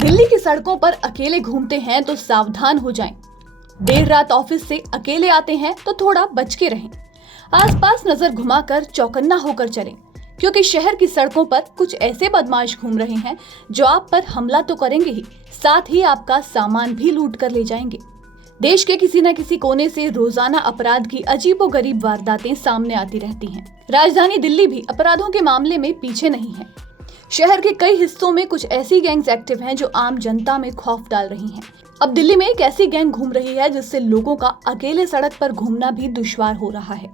दिल्ली की सड़कों पर अकेले घूमते हैं तो सावधान हो जाएं। देर रात ऑफिस से अकेले आते हैं तो थोड़ा बच के रहें। आसपास नजर घुमाकर चौकन्ना होकर चलें, क्योंकि शहर की सड़कों पर कुछ ऐसे बदमाश घूम रहे हैं जो आप पर हमला तो करेंगे ही, साथ ही आपका सामान भी लूट कर ले जाएंगे। देश के किसी न किसी कोने से रोजाना अपराध की अजीबोगरीब वारदातें सामने आती रहती हैं। राजधानी दिल्ली भी अपराधों के मामले में पीछे नहीं है। शहर के कई हिस्सों में कुछ ऐसी गैंग्स एक्टिव हैं जो आम जनता में खौफ डाल रही हैं। अब दिल्ली में एक ऐसी गैंग घूम रही है जिससे लोगों का अकेले सड़क पर घूमना भी दुश्वार हो रहा है।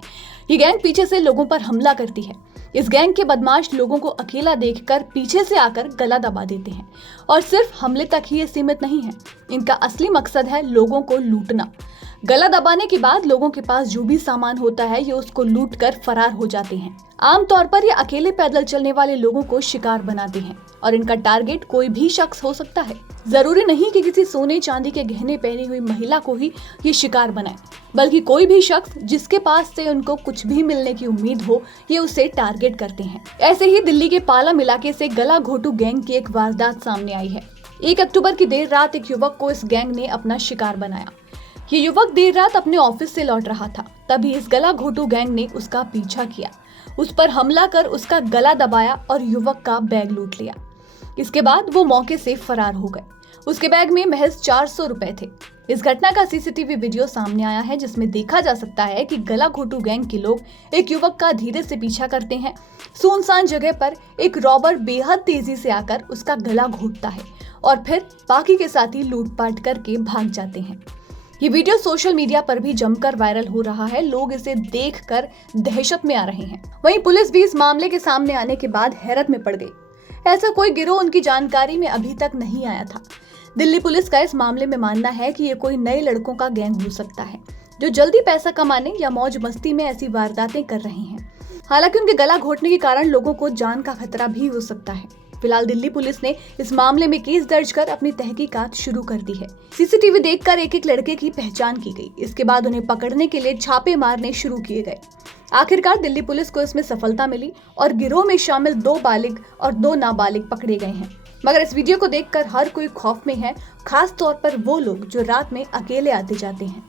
ये गैंग पीछे से लोगों पर हमला करती है। इस गैंग के बदमाश लोगों को अकेला देखकर पीछे से आकर गला दबा देते हैं और सिर्फ हमले तक ही ये सीमित नहीं है। इनका असली मकसद है लोगों को लूटना। गला दबाने के बाद लोगों के पास जो भी सामान होता है ये उसको लूट कर फरार हो जाते हैं। आमतौर पर ये अकेले पैदल चलने वाले लोगों को शिकार बनाते हैं और इनका टारगेट कोई भी शख्स हो सकता है। जरूरी नहीं कि किसी सोने चांदी के गहने पहनी हुई महिला को ही ये शिकार बनाए, बल्कि कोई भी शख्स जिसके पास से उनको कुछ भी मिलने की उम्मीद हो, ये उसे टारगेट करते हैं। ऐसे ही दिल्ली के पालम इलाके से गला घोटू गैंग की एक वारदात सामने आई है। 1 अक्टूबर की देर रात एक युवक को इस गैंग ने अपना शिकार बनाया। ये युवक देर रात अपने ऑफिस से लौट रहा था, तभी इस गला घोटू गैंग ने उसका पीछा किया, उस पर हमला कर उसका गला दबाया और युवक का बैग लूट लिया। इसके बाद वो मौके से फरार हो गए। उसके बैग में महज 400 रुपए थे। इस घटना का सीसीटीवी वीडियो सामने आया है, जिसमें देखा जा सकता है कि गला घोटू गैंग के लोग एक युवक का धीरे से पीछा करते हैं। सुनसान जगह पर एक रॉबर बेहद तेजी से आकर उसका गला घोटता है और फिर बाकी के साथी लूटपाट करके भाग जाते हैं। ये वीडियो सोशल मीडिया पर भी जमकर वायरल हो रहा है। लोग इसे देखकर दहशत में आ रहे हैं। वहीं पुलिस भी इस मामले के सामने आने के बाद हैरत में पड़ गई। ऐसा कोई गिरोह उनकी जानकारी में अभी तक नहीं आया था। दिल्ली पुलिस का इस मामले में मानना है कि ये कोई नए लड़कों का गैंग हो सकता है जो जल्दी पैसा कमाने या मौज मस्ती में ऐसी वारदातें कर रहे हैं। हालांकि उनके गला घोटने के कारण लोगों को जान का खतरा भी हो सकता है। फिलहाल दिल्ली पुलिस ने इस मामले में केस दर्ज कर अपनी तहकीकात शुरू कर दी है। सीसीटीवी देखकर एक एक लड़के की पहचान की गई। इसके बाद उन्हें पकड़ने के लिए छापे मारने शुरू किए गए। आखिरकार दिल्ली पुलिस को इसमें सफलता मिली और गिरोह में शामिल 2 बालिग और 2 नाबालिग पकड़े गए हैं। मगर इस वीडियो को देखकर हर कोई खौफ में है, खास तौर पर वो लोग जो रात में अकेले आते जाते हैं।